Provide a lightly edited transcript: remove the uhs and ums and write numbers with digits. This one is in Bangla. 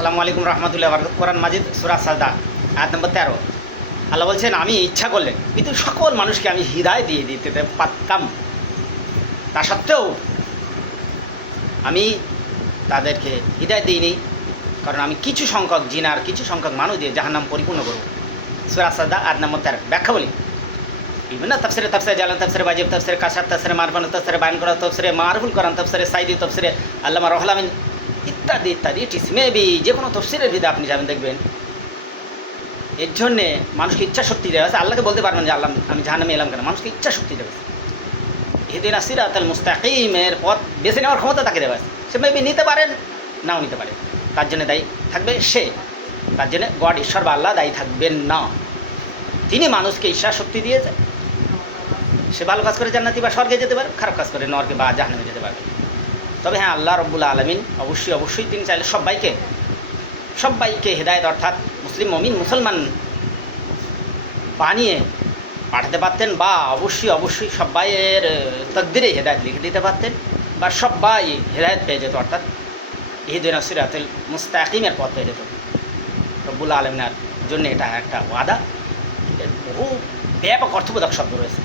আসসালামু আলাইকুম রহমতুল্লাহ বরকত। কোরআন মাজিদ সূরা সাজদা আয়াত নম্বর 13। আল্লাহ বলছেন, আমি ইচ্ছা করলে কিন্তু সকল মানুষকে আমি হিদায়াত দিয়ে দিতে পারতাম, তা সত্ত্বেও আমি তাদেরকে হিদায়াত দিইনি, কারণ আমি কিছু সংখ্যক জিনার কিছু সংখ্যক মানুষ দিয়ে জাহান্নাম পরিপূর্ণ করব। সূরা সাজদা আয়াত নম্বর 13 ব্যাখ্যা বলি। বিভিন্ন তফসিরে জালান, তফসিরে ওয়াজিব, তফসিরে কাশাফ, তফসিরে মারফান, তফসিরে বায়ান করা, তফসিরে মারফুল কোরআন, তফসিরে সাইদি, তফসিরে আল্লামা রুহুল আমিন ইত্যাদি ইত্যাদি। ইট ইস মেবি যে কোনো তফসিরের ভিতরে আপনি যাবেন দেখবেন এর জন্যে মানুষকে ইচ্ছা শক্তি দেওয়া আছে। আল্লাহকে বলতে পারবেন যে আল্লাহ আমি জাহান্নামে এলাম কেন, মানুষকে ইচ্ছা শক্তি দেওয়া আছে। ইহদিনাস সিরাতাল মুস্তাকিমের পথ বেছে নেওয়ার ক্ষমতা তাকে দেওয়া আছে। সে মেবি নিতে পারেন, নাও নিতে পারে, তার জন্য দায়ী থাকবে সে, তার জন্য গড ঈশ্বর বা আল্লাহ দায়ী থাকবেন না। তিনি মানুষকে ইচ্ছা শক্তি দিয়েছে, সে ভালো কাজ করে জান্নাতি বা স্বর্গে যেতে পারে, খারাপ কাজ করে নরকে বা জাহান্নামে যেতে পারবে। তবে হ্যাঁ, আল্লাহ রব্বুল আলামিন অবশ্যই তিনি চাইলে সবাইকে হেদায়েত অর্থাৎ মুসলিম মুমিন মুসলমান বানিয়ে পাঠাতে পারতেন, বা অবশ্যই সবাইয়ের তকদিরে হেদায়েত লিখে দিতে পারতেন, বা সবাই হেদায়েত পেয়ে যেত, অর্থাৎ ইহদিনাস সিরাতাল মুস্তাকিমের পথ পেয়ে যেত। রব্বুল আলামিনের জন্য এটা একটা ওয়াদা, বহু ব্যাপক অর্থবোধক শব্দ রয়েছে।